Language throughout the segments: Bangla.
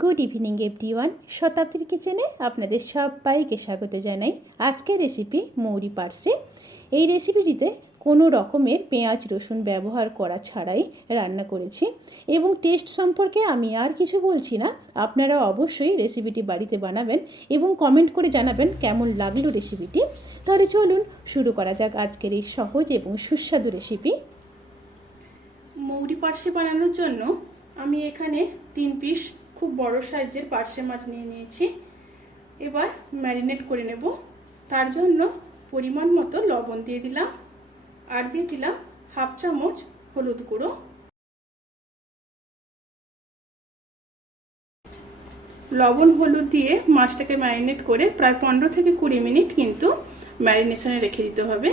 Good evening everyone. শতাব্দীর কিচেনে আপনাদের সবাইকে স্বাগত জানাই। আজকের রেসিপি মৌরি পার্সে। এই রেসিপিটিতে কোনো রকমের পেঁয়াজ রসুন ব্যবহার করা ছাড়াই রান্না করেছি এবং টেস্ট সম্পর্কে আমি আর কিছু বলছি না। আপনারা অবশ্যই রেসিপিটি বাড়িতে বানাবেন এবং কমেন্ট করে জানাবেন কেমন লাগলো রেসিপিটি। তাহলে চলুন শুরু করা যাক আজকের এই সহজ এবং সুস্বাদু রেসিপি। মৌরি পার্সে বানানোর জন্য আমি এখানে 3 পিস খুব বড় সাইজের পার্সে মাছ নিয়ে নিয়েছি। এবার ম্যারিনেট করে নেব। তার জন্য পরিমাণ মতো লবণ দিয়ে দিলাম আর দিয়ে দিলাম হাফ চামচ হলুদ গুঁড়ো। লবণ হলুদ দিয়ে মাছটাকে ম্যারিনেট করে প্রায় 15 থেকে 20 মিনিট কিন্তু ম্যারিনেশনে রেখে দিতে হবে।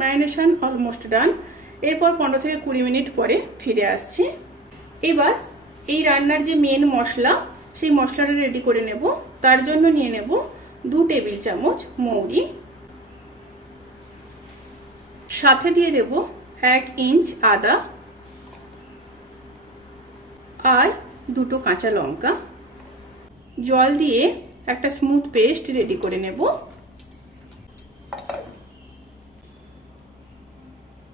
Marination almost done. এরপর 15 থেকে 20 মিনিট পরে ফিরে আসছি। এবার এই রান্নার যে মেন মশলা সেই মশলাটা রেডি করে নেব। তার জন্য নিয়ে নেব 2 টেবিল চামচ মৌরি, সাথে দিয়ে দেব 1 ইঞ্চ আদা আর 2টো কাঁচা লঙ্কা। জল দিয়ে একটা স্মুথ পেস্ট রেডি করে নেব।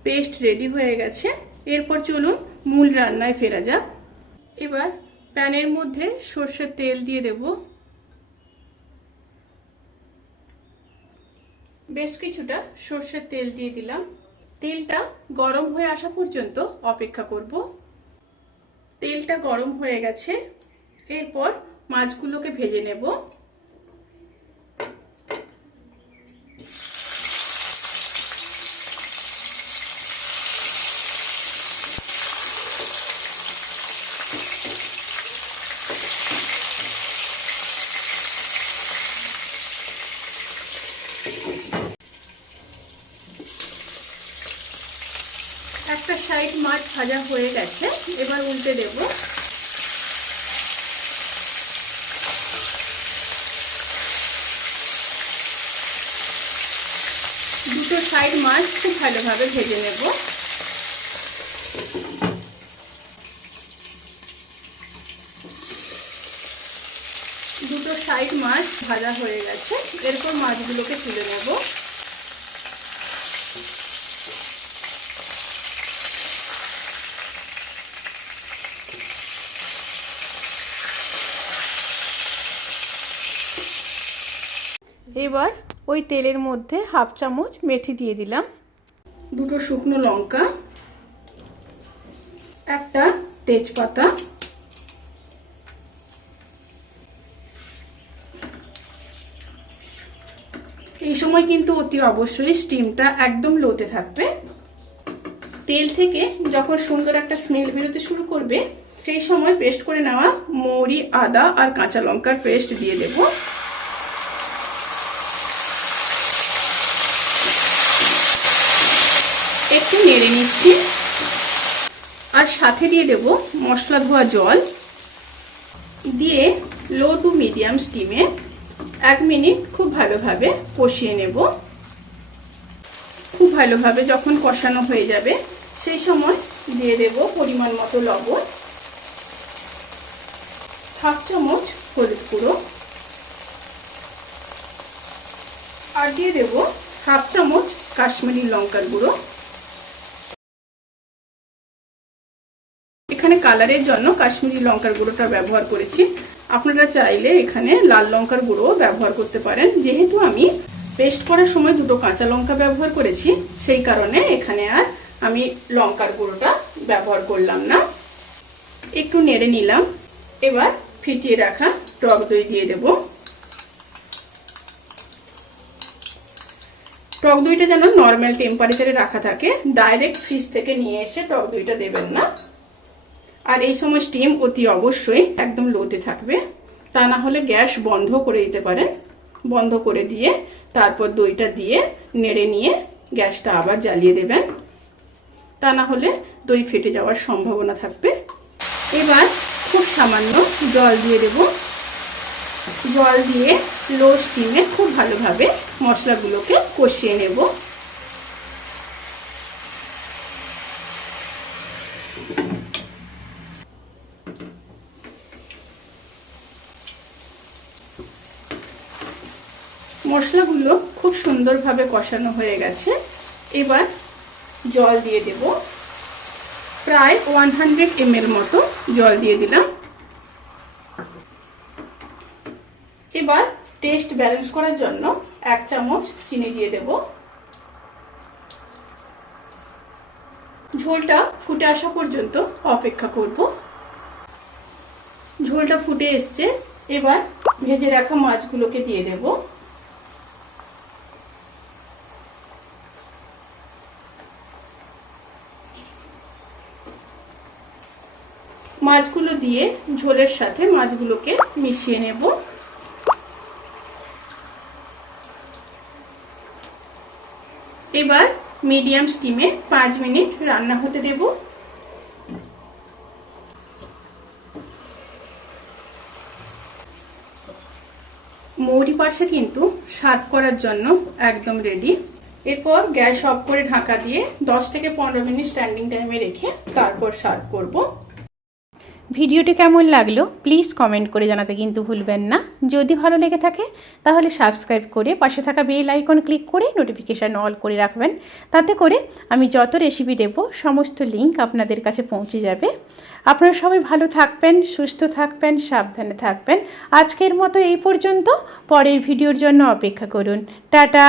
পেস্ট রেডি হয়ে গেছে। এরপর চলুন মূল রান্নায় ফেরা যাক। এবার প্যানের মধ্যে সরষের তেল দিয়ে দেব। বেশ কিছুটা সরষের তেল দিয়ে দিলাম। তেলটা গরম হয়ে আসা পর্যন্ত অপেক্ষা করব। তেলটা গরম হয়ে গেছে। এরপর মাছগুলোকে ভেজে নেব। একটা সাইড মাছ ভাজা হয়ে গেছে। এবার উল্টে দেব। দুটো সাইড মাছ খুব ভালোভাবে ভেজে নেব। দুটো সাইড মাছ ভাজা হয়ে গেছে। এরপর মাছগুলোকে তুলে নেব। এবার ওই তেলের মধ্যে হাফ চামচ মেথি দিয়ে দিলাম, 2টো শুকনো লঙ্কা, একটা তেজপাতা, এই সময় কিন্তু অতি অবশ্যই স্টিমটা একদম লোতে থাকবে। তেল থেকে যখন সুন্দর একটা স্মেল বেরোতে শুরু করবে সেই সময় পেস্ট করে নেওয়া মৌরি, আদা আর কাঁচা লঙ্কার পেস্ট দিয়ে দেব। একটু নেড়ে নিচ্ছি আর সাথে দিয়ে দেব মশলা ধোয়া জল দিয়ে লো টু মিডিয়াম স্টিমে 1 মিনিট খুব ভালোভাবে কষিয়ে নেব। খুব ভালোভাবে যখন কষানো হয়ে যাবে সেই সময় দিয়ে দেব পরিমাণ মতো লবণ, হাফ চামচ হলুদ গুঁড়ো আর দিয়ে দেব হাফ চামচ কাশ্মীরি লঙ্কার গুঁড়ো। এখানে কালারের জন্য কাশ্মীরি লঙ্কার গুঁড়োটা ব্যবহার করেছি। আপনারা চাইলে এখানে লাল লঙ্কার গুঁড়ো ব্যবহার করতে পারেন। যেহেতু আমি পেস্ট করার সময় 2টো কাঁচা লঙ্কা ব্যবহার করেছি সেই কারণে এখানে আর আমি লঙ্কার গুঁড়োটা ব্যবহার করলাম না। একটু নেড়ে নিলাম। এবার ফিটিয়ে রাখা টক দই দিয়ে দেব। টক দইটা যেন নর্মাল টেম্পারেচারে রাখা থাকে, ডাইরেক্ট ফ্রিজ থেকে নিয়ে এসে টক দইটা দেবেন না। আর এই সময় স্টিম অতি অবশ্যই একদম লোতে থাকবে, তা না হলে গ্যাস বন্ধ করে দিতে পারেন। বন্ধ করে দিয়ে তারপর দইটা দিয়ে নেড়ে নিয়ে গ্যাসটা আবার জ্বালিয়ে দেবেন, তা না হলে দই ফেটে যাওয়ার সম্ভাবনা থাকবে। এবার খুব সামান্য জল দিয়ে দেব। জল দিয়ে লো স্টিমে খুব ভালোভাবে মশলাগুলোকে কষিয়ে নেব। মশলাগুলো খুব সুন্দরভাবে কষানো হয়ে গেছে। এবার জল দিয়ে দেব, প্রায় 100 ml মতো জল দিয়ে দিলাম। এবার টেস্ট ব্যালেন্স করার জন্য 1 চামচ চিনি দিয়ে দেব। ঝোলটা ফুটে আসা পর্যন্ত অপেক্ষা করব। ঝোলটা ফুটে এসছে, এবার ভেজে রাখা মাছগুলোকে দিয়ে দেব। মাছগুলো দিয়ে ঝোলের সাথে মাছগুলোকে মিশিয়ে নেব। এবার মিডিয়াম স্টিমে 5 মিনিট রান্না হতে দেব। মৌরি পার্সে কিন্তু সার্ভ করার জন্য একদম রেডি। এরপর গ্যাস অফ করে ঢাকা দিয়ে 10 থেকে 15 মিনিট স্ট্যান্ডিং টাইমে রেখে তারপর সার্ভ করব। ভিডিওটি কেমন লাগলো প্লিজ কমেন্ট করে জানাতে কিন্তু ভুলবেন না। যদি ভালো লেগে থাকে তাহলে সাবস্ক্রাইব করে পাশে থাকা বেল আইকন ক্লিক করে নোটিফিকেশান অল করে রাখবেন। তাতে করে আমি যত রেসিপি দেব সমস্ত লিঙ্ক আপনাদের কাছে পৌঁছে যাবে। আপনারা সবাই ভালো থাকবেন, সুস্থ থাকবেন, সাবধানে থাকবেন। আজকের মতো এই পর্যন্ত, পরের ভিডিওর জন্য অপেক্ষা করুন। টাটা।